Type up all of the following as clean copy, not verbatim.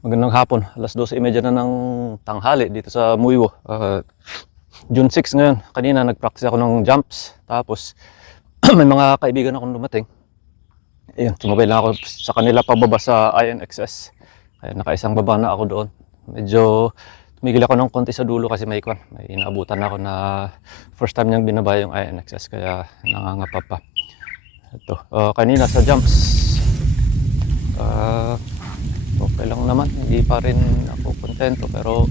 Magandang hapon, alas 12:30 na ng tanghali dito sa Muiwo. June 6 ngayon. Kanina nag-practice ako ng jumps. Tapos may mga kaibigan akong dumating. Ayun, sumabay lang ako sa kanila pababa sa INXS. Kaya nakaisang baba na ako doon. Medyo tumigil ako ng konti sa dulo kasi may inaabutan ako na first time niyang binaba yung INXS kaya nangangapa pa. Ito, kanina sa jumps. Okay lang naman, hindi pa rin ako kontento pero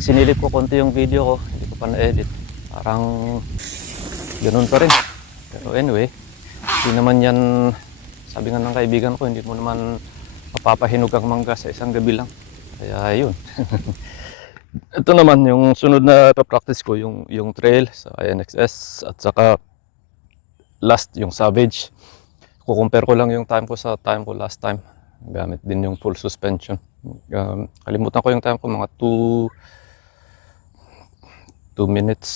sinilip ko konti yung video ko, hindi ko pa na-edit. Parang ganun pa rin. Pero anyway, hindi naman yan, sabi nga ng kaibigan ko, hindi mo naman mapapahinog ang mangga sa isang gabi lang. Kaya yun. Ito naman yung sunod na practice ko, yung trail sa INXS at saka last yung Savage. Kukumpare ko lang yung time ko sa time ko last time. Gamit din yung full suspension. Kalimutan ko yung time ko, mga 2 minutes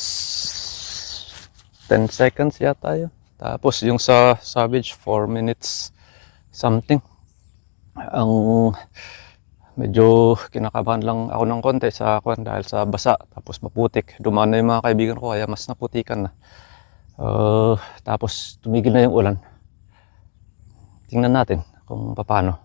10 seconds yata yun. Tapos yung sa Savage 4 minutes something. Ang medyo kinakabahan lang ako ng konti sa dahil sa basa tapos maputik. Dumaan na yung mga kaibigan ko kaya mas naputikan na. Tapos tumigil na yung ulan. Tingnan natin kung paano.